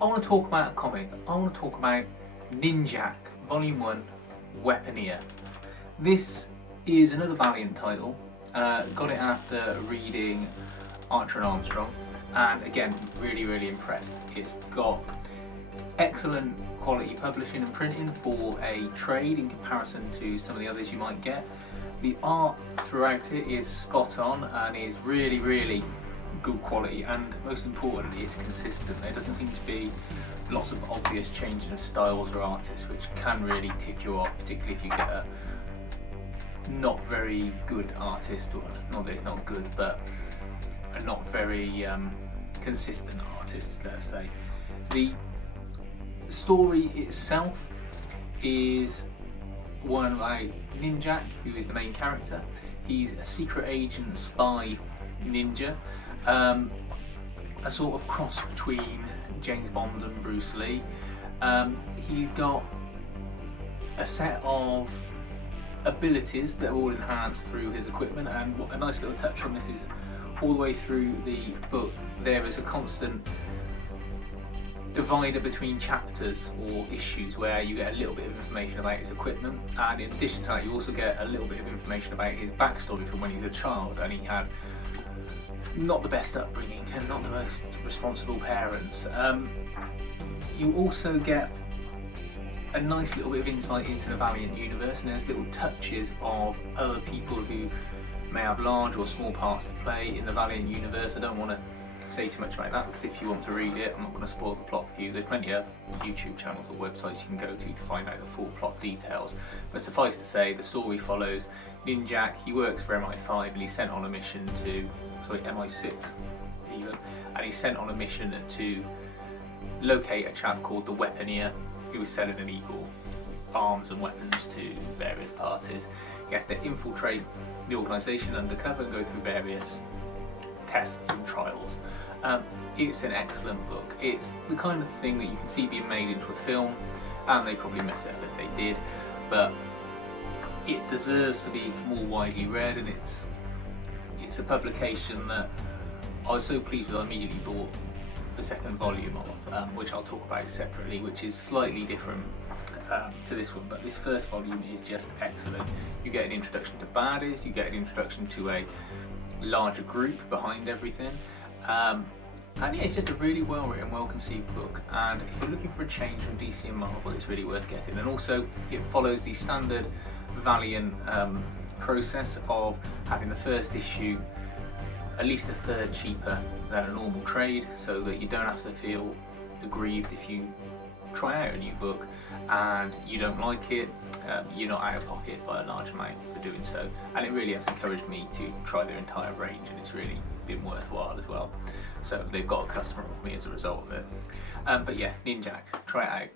I want to talk about a comic. I want to talk about Ninjak Volume 1 Weaponeer. This is another Valiant title. Got it after reading Archer and Armstrong, and again, really impressed. It's got excellent quality publishing and printing for a trade in comparison to some of the others you might get. The art throughout it is spot on and is really good quality, and most importantly it's consistent. There doesn't seem to be lots of obvious changing of styles or artists, which can really tick you off, particularly if you get a not very good artist, or not that it's not good, but a not very consistent artist, let's say. The story itself is one by Ninjak, who is the main character. He's a secret agent spy ninja, a sort of cross between James Bond and Bruce Lee. He's got a set of abilities that are all enhanced through his equipment, and what a nice little touch on this is all the way through the book there is a constant divider between chapters or issues where you get a little bit of information about his equipment, and in addition to that you also get a little bit of information about his backstory from when he's a child, and he had not the best upbringing and not the most responsible parents. You also get a nice little bit of insight into the Valiant universe, and there's little touches of other people who may have large or small parts to play in the Valiant universe. I don't want to say too much about that, because if you want to read it, I'm not going to spoil the plot for you. There's plenty of YouTube channels or websites you can go to find out the full plot details, but suffice to say the story follows Ninjak. He works for MI5 and he's sent on a mission to, sorry, MI6 even, and he's sent on a mission to locate a chap called the Weaponeer, who was selling illegal arms and weapons to various parties. He has to infiltrate the organisation undercover and go through various tests and trials. It's an excellent book. It's the kind of thing that you can see being made into a film, and they probably mess it up if they did, but it deserves to be more widely read, and it's a publication that I was so pleased with I immediately bought the second volume of, which I'll talk about separately, which is slightly different to this one, but this first volume is just excellent. You get an introduction to baddies, you get an introduction to a larger group behind everything, and yeah, it's just a really well written, well conceived book, and if you're looking for a change from DC and Marvel, it's really worth getting. And also it follows the standard Valiant process of having the first issue at least a third cheaper than a normal trade, so that you don't have to feel aggrieved if you try out a new book and you don't like it. You're not out of pocket by a large amount for doing so, and it really has encouraged me to try their entire range, and it's really been worthwhile as well. So they've got a customer of me as a result of it. But yeah, Ninjak, try it out.